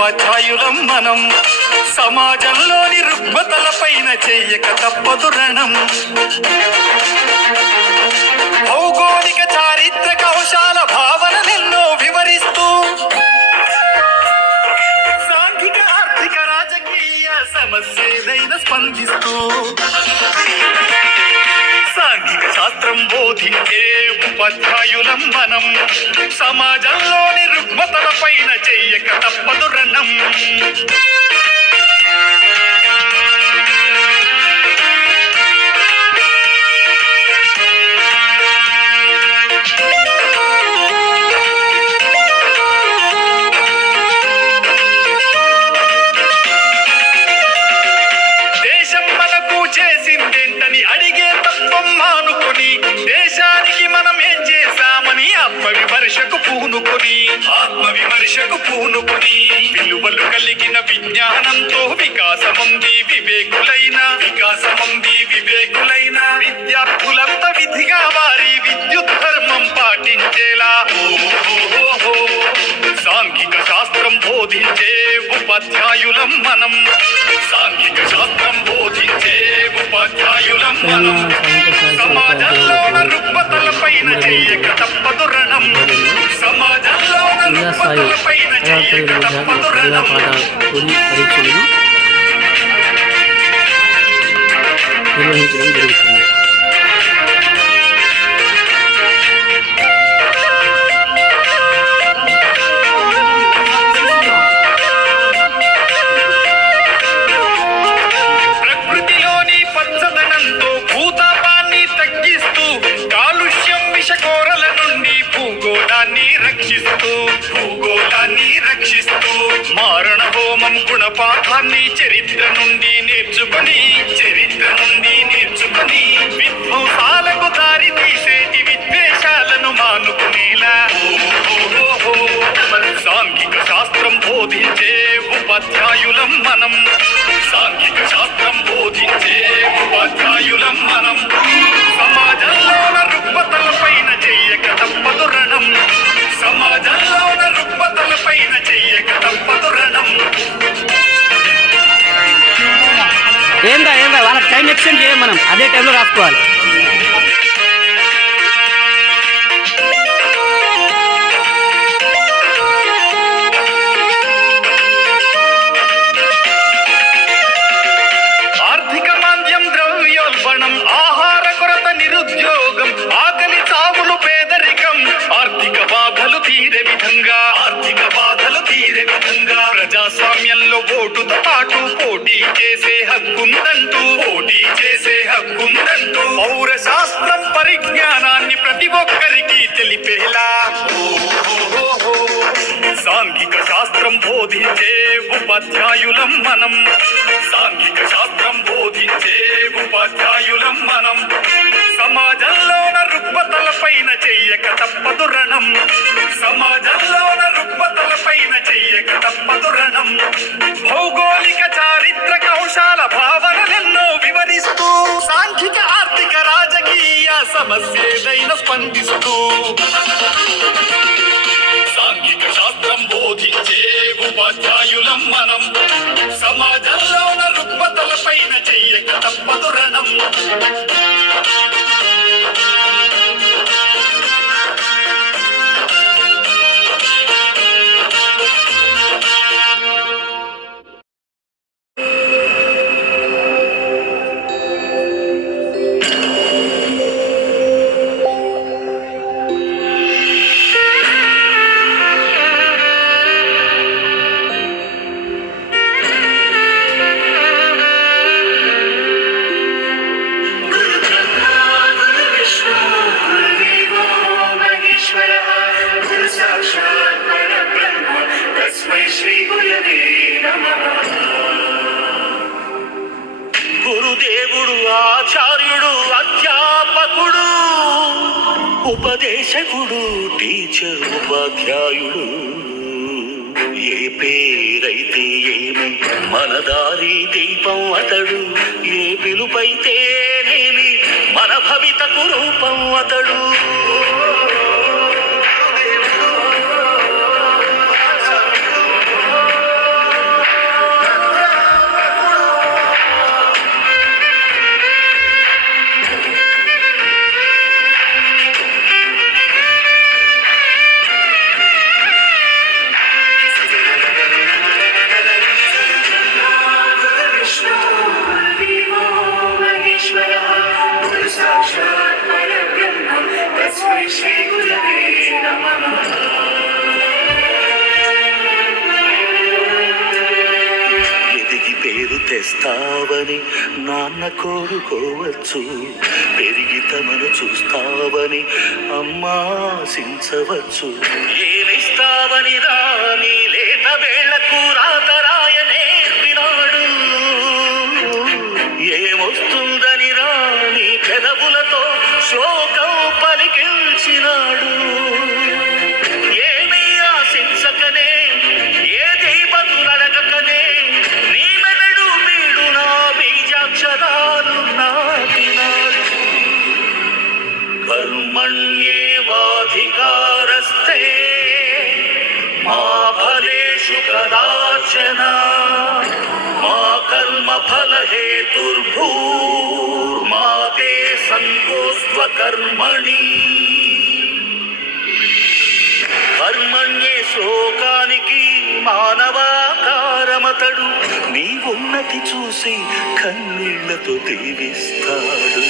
ఉపాధ్యాయులం మనం. సమాజంలోని రుగ్మతలపైన చెయ్యక తప్పదు రణం. భౌగోళిక చారిత్రక అంశాల భావనలెన్నో వివరిస్తూ సాంఘిక ఆర్థిక రాజకీయ సమస్యలైన స్పందిస్తూ సాంఘిక శాస్త్రం బోధించే ఉపాధ్యాయులం మనం. సమాజంలోని రుగ్మతలపైన చెయ్యక తప్పదు రణం. చేసిందేంటని అడిగే తత్వం మానుకొని దేశానికి మనం ఏం చేశామని ఆత్మవిమర్శకు పూనుకొని విలువలు కలిగిన విజ్ఞానంతో వికాసముంది వివేకులైన విద్యార్థులంతా విధిగా వారి విద్యుత్ ధర్మం పాటించేలా సాంఘిక శాస్త్రం బోధించే ఉపాధ్యాయులం మనం. సాంఘిక శాస్త్రం బోధించే ఉపాధ్యాయులం మనం. సమాజంలోన రుగ్మతలపైన చెయ్యక తప్పదు రణం. సమాజంలోన రుగ్మతలపైన చెయ్యక తప్పదు రణం. నిర్వహించడం జరుగుతుంది. మారణ హోమం గుణపాఠాన్ని చరిత్ర నుండి నేర్చుకొని విధ్వంసాలకు దారి తీసేటి విద్వేషాలను మానుకునేలా సాంఘిక శాస్త్రం బోధించే ఉపాధ్యాయులం మనం. సాంఘిక శాస్త్రం బోధించే ఉపాధ్యాయులం మనం. సమాజంలోన రుగ్మతలపైన చెయ్యక తప్పదు రణం. సమాజంలోన రుగ్మతలపైన చెయ్యక తప్పదు రణం. ఏందా వాళ్ళకి టైం ఎక్స్టెండ్ చేయం, మనం అదే టైంలో రాసుకోవాలి. ఆర్థిక మాంద్యం, ద్రవ్యోల్బణం, ఆహార కొరత, నిరుద్యోగం, ఆకలి, చావులు, పేదరికం, ఆర్థిక బాధలు తీరే విధంగా ప్రజాస్వామ్యంలో ఓటుతో పాటు పోటీ చేసే హక్కుందంటూ పౌర శాస్త్రం పరిజ్ఞానాన్ని ప్రతి ఒక్కరికి తెలిపేలా సాంఘిక శాస్త్రం బోధించే ఉపాధ్యాయులం మనం. సాంఘిక శాస్త్రం బోధించే ఉపాధ్యాయులం మనం. సమాజంలోన రుగ్మతలపైన చెయ్యక తప్పదు రణం. సమాజంలోన రుగ్మతలపైన చెయ్యక తప్పదు రణం. భౌగోళిక చారిత్రక అంశాల భావనలెన్నో వివరిస్తూ సాంఘిక ఆర్థిక రాజకీయ సమస్యలైన స్పందిస్తూ సాంఘిక శాస్త్రం బోధించే ఉపాధ్యాయులం మనం. సమాజంలోన రుగ్మతలపైన చెయ్యక తప్పదు రణం. గురుదేవుడు, ఆచార్యుడు, అధ్యాపకుడు, ఉపదేశకుడు, టీచర్, ఉపాధ్యాయుడు. ఏ పేరైతే ఏమి మన దారి దీపం అతడు. ఏ పిలుపైతేనేమి మన భవితకు రూపం అతడు. శ్రీ గురవే నమః. ఎదిగి పేరు తెస్తావని నాన్న కోరుకోవచ్చు, పెరిగి తమను చూస్తావని అమ్మా ఆశించవచ్చు. ఏమిస్తావని రాని లేత వేళ్లకు రాతరాయ నేర్పినాడు, ఏమొస్తుందని రాని పెదవులతో శోకం పలికించినాడు. ఏమీ ఆశించకనే ఏది బదులడగకనే నీ మెదడు వీడు నా బీజాక్షరాలు నాటినాడు. కర్మణ్యేవాధికారస్తే మా ఫలేషు కదాచన మా కర్మ ఫల హేతుర్భూర్మా తే సంకోస్త్వ కర్మణి. కర్మణ్యే శ్లోకానికి మానవాకారమతడు, నీ ఉన్నతి చూసి కన్నీళ్లతో దీవిస్తాడు.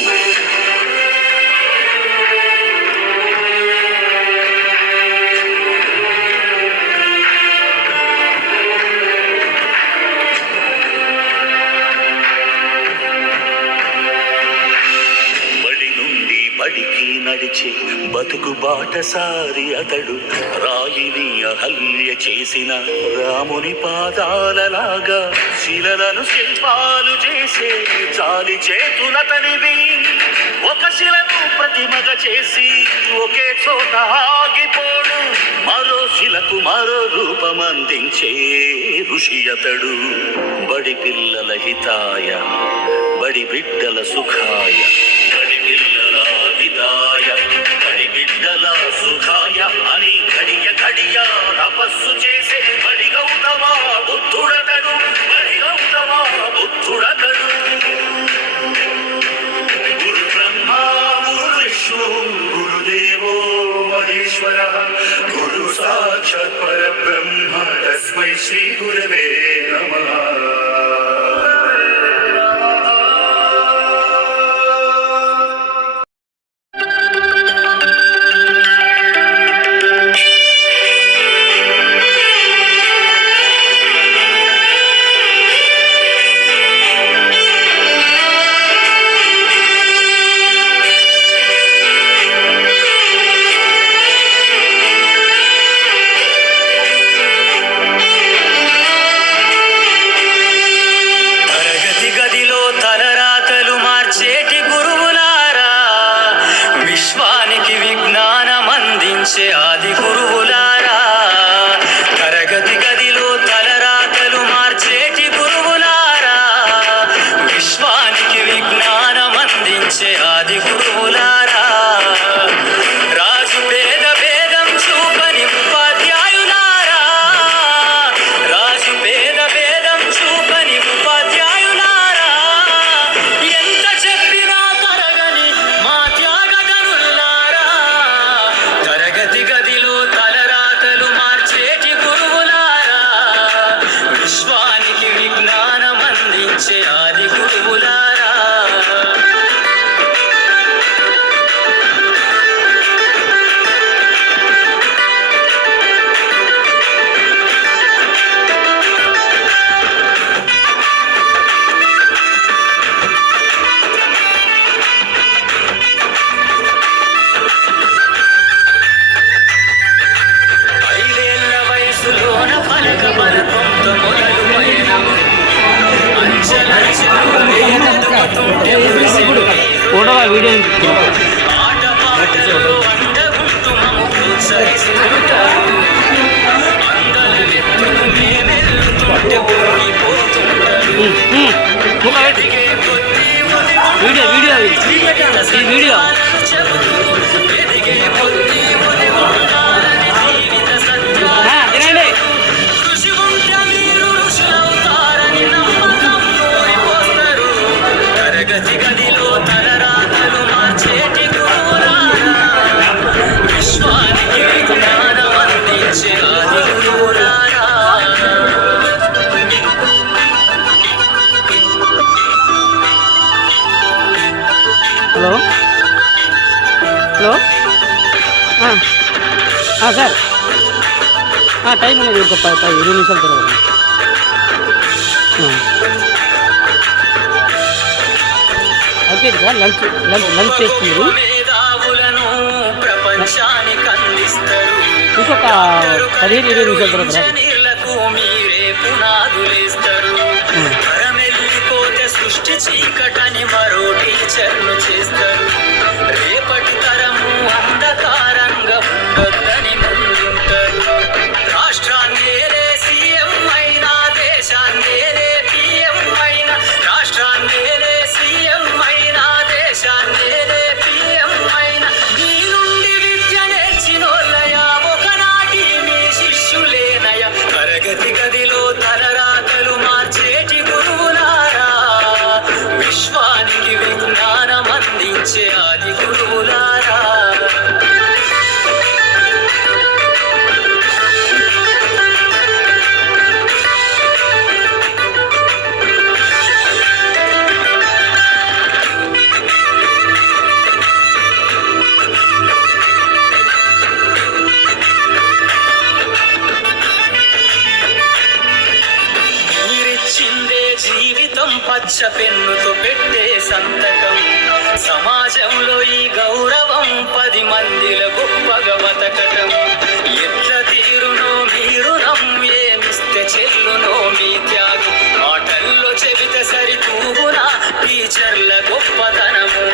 బడికి నడిచి బతుకు బాటసారి అతడు, రాయిని అహల్య చేసిన రాముని పాదాలలాగా శిలలను శిల్పాలు చేసే జాలి చేతులతనివి. ఒక శిలను ప్రతిమగా చేసి ఒకే చోట ఆగిపోడు, మరో శిలకు మరో రూపమందించే ఋషి అతడు. బడి పిల్లల హితాయ బడి బిడ్డల సుఖాయ, బడి పిల్లల హితాయ బడి బిడ్డల సుఖాయ అని ఘడియ ఘడియ తపస్సు చేసే బడి గౌతమ బుద్ధుడతడు, బడి గౌతమ బుద్ధుడతడు. గురు బ్రహ్మ గురు విష్ణు గురుదేవో మహేశ్వర, గురు సాక్షాత్ పరబ్రహ్మ తస్మై శ్రీ గురవే నమః. ఆది గురువులారా, తరగతి గదిలో తలరాతలు మార్చేటి గురువులారా, విశ్వానికి విజ్ఞానం అందించే ఆది గురువులారా, రాజు పేద భేదం చూపని ఉపాధ్యాయులారా, రాజు పేద భేదం చూపని ఉపాధ్యాయులారా, ఎంత చెప్పినా తరగని మా త్యాగధనులారా, తరగతి గదిలో తలరాతలు మార్చేటి గురువులారా, విశ్వానికి విజ్ఞానం అందించే ఆది గురువులారా. ఐదేళ్ల వయసులోన పలక బలపంత మొదలు పయనం, అంచెలంచెలుగా ఎదుగుతుంటే మురిసిడు ఫోటో వీడియో ఆట పాటలో అండగుంటూ మమ్ము ప్రోత్సహిస్తుంటారు, అందలెత్తుకు మేమెల్లుతుంటే ఊగిపోతుంటారు, ఎదిగే కొద్దీ వీడియో వీడియో ఈ వీడియో చెబుతూ ఎదిగే కొద్దీ ఉండాలని జీవిత సత్యాలు తినండి. కృషి ఉంటే మీరు ఋషులవుతారని నమ్మకం కోరిపోస్తారు, తరగతి గదిలో తలరాతలు మార్చేటి గురువులారా, విశ్వానికి విజ్ఞానం అందించే ఆది గురువులారా. హలో హలో సార్ టైం ఉన్నది ఒక 20 నిమిషాల తర్వాత. ఓకే సార్, లంచ్ చేస్తున్నారు. మేధావులను ప్రపంచానికి అందిస్తారు. ఇంకొక 15-20 నిమిషాల తర్వాత నీళ్లకు మీరే పునాదులేస్తారు. మరమెల్లిపోతే సృష్టి చీకటని మరో టీచర్లు చేస్తారు. రేపటి తరము అంధకారంగా ఉండొద్దని ముందుంటారు. రాష్ట్రాన్నేలే సీఎం అయినా, దేశాన్నేలే పిఎం అయినా, రాష్ట్రాన్నేలే సీఎం అయినా, దేశాన్నేలే పిఎం అయినా, నీ నుండి విద్య నేర్చినోళ్ళయా ఒకనాటి మీ శిష్యులేనయ. తరగతి గదిలో తలరాతలు మార్చేటి గురువులారా, విశ్వానికి విజ్ఞానం అందించే ఆది గురువులారా. మీరిచ్చిందే జీవితం పచ్చ పెన్నుతో పెట్టే సంతకం. సమాజంలో ఈ గౌరవం 10 మందిల గొప్పగా బతకటం. ఎట్ల తీరునో మీరు ఏమిస్తే చెల్లునో మీ త్యాగం. మాటల్లో చెబితే సరితూగునా టీచర్ల గొప్పతనము.